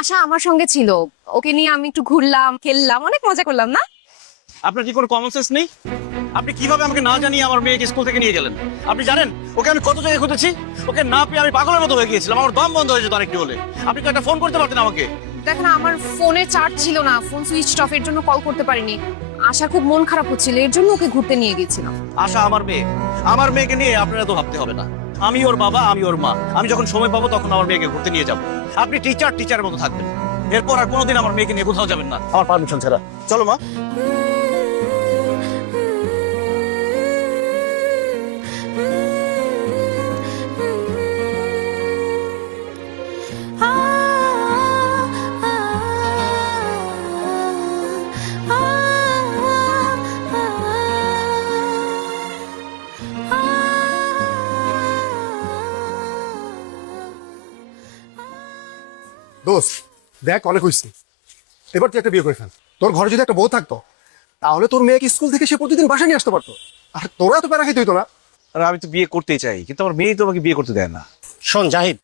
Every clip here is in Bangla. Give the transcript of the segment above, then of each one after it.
আশা আমার সঙ্গে ছিল, ওকে নিয়ে আমি একটু ঘুরলাম, খেললাম, অনেক মজা করলাম না? আপনার কি কোনো কমন সেন্স নেই? আপনি কিভাবে আমাকে না জানিয়ে আমার মেয়েকে স্কুল থেকে নিয়ে গেলেন? আপনি জানেন ওকে আমি কত জায়গায় খুঁজেছি, ওকে না পেয়ে আমি পাগলের মতো হয়ে গিয়েছিলাম, আমার দম বন্ধ হয়ে যেত আরেকটু হলে। আপনি তো একটা ফোন করতে পারতেন আমাকে। দেখো না, আমার ফোনে চার্জ ছিল না, ফোন সুইচ অফ, এর জন্য কল করতে পারিনি। আশার খুব মন খারাপ হচ্ছিল, এর জন্য ওকে ঘুরতে নিয়ে গেছিলাম। আশা আমার মেয়ে, আমার মেয়েকে নিয়ে আপনারা তো ভাবতে হবে না। আমি ওর বাবা, আমি ওর মা, আমি যখন সময় পাবো তখন আমার মেয়েকে ঘুরতে নিয়ে যাবো। আপনি টিচারের মতো থাকবেন, এরপর আর কোনোদিন আমার মেয়েকে নিয়ে কোথাও যাবেন না আমার পারমিশন ছাড়া। চলো মা। দোস্ত দেখ, অনেক হয়েছে, এবার তুই একটা বিয়ে করে ফেল। তোর ঘরে যদি একটা বউ থাকতো তাহলে তোর মেয়েকে স্কুল থেকে সে প্রতিদিন বাসায় নিয়ে আসতে পারতো, আর তোরা তো প্যারা খাইতে হইতো না। আর আমি তো বিয়ে করতেই চাই, কিন্তু আমার মেয়ে তো আমাকে বিয়ে করতে দেয় না। শোন জাহিদ,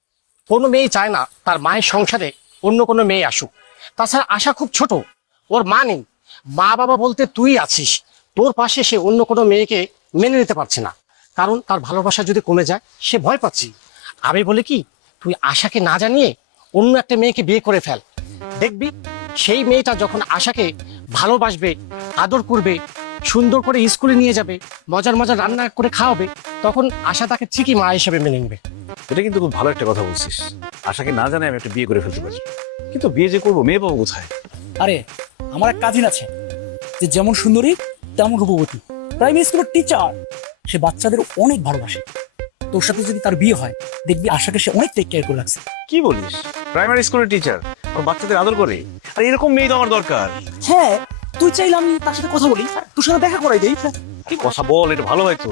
কোনো মেয়ে চায় না তার মায়ের সংসারে অন্য কোনো মেয়ে আসুক। তাছাড়া আশা খুব ছোট, ওর মা নেই, মা বাবা বলতে তুই আছিস। তোর পাশে সে অন্য কোনো মেয়েকে মেনে নিতে পারছে না, কারণ তার ভালোবাসা যদি কমে যায় সে ভয় পাচ্ছে। আমি বলি কি, তুই আশাকে না জানিয়ে অন্য একটা মেয়েকে বিয়ে করে ফেল। দেখবি সেই মেয়েটা যখন আশাকে ভালোবাসবে, আদর করবে, সুন্দর করে স্কুলে নিয়ে যাবে, মজার মজার রান্না করে খাওয়াবে, তখন আশা তাকে ঠিকই মা হিসেবে মেনে নেবে। এটা কিন্তু খুব ভালো একটা কথা বলছিস। আশাকে না জানে আমি একটা বিয়ে করে ফেলতে পারি, কিন্তু বিয়ে যে করবো মেয়ে পাবো কোথায়? আরে আমার এক কাজিন আছে, যে যেমন সুন্দরী তেমন রূপবতী, প্রাইমারি স্কুলের টিচার। সে বাচ্চাদের অনেক ভালোবাসে। তোর সাথে যদি তার বিয়ে হয়, দেখবি আশাকে সে অনেক টেক কেয়ার করে রাখছে। কি বলিস? প্রাইমারি স্কুলের টিচার ওর বাচ্চাদের আদর করে? আর এরকম মেয়ে তো আমার দরকার। হ্যাঁ, তুই চাইলে আমি তার সাথে কথা বলি, তোর সাথে দেখা করাই দেই। কি কথা বল, এটা ভালো হয় তো।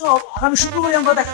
চল, আগামী শুক্রবারে আমরা দেখা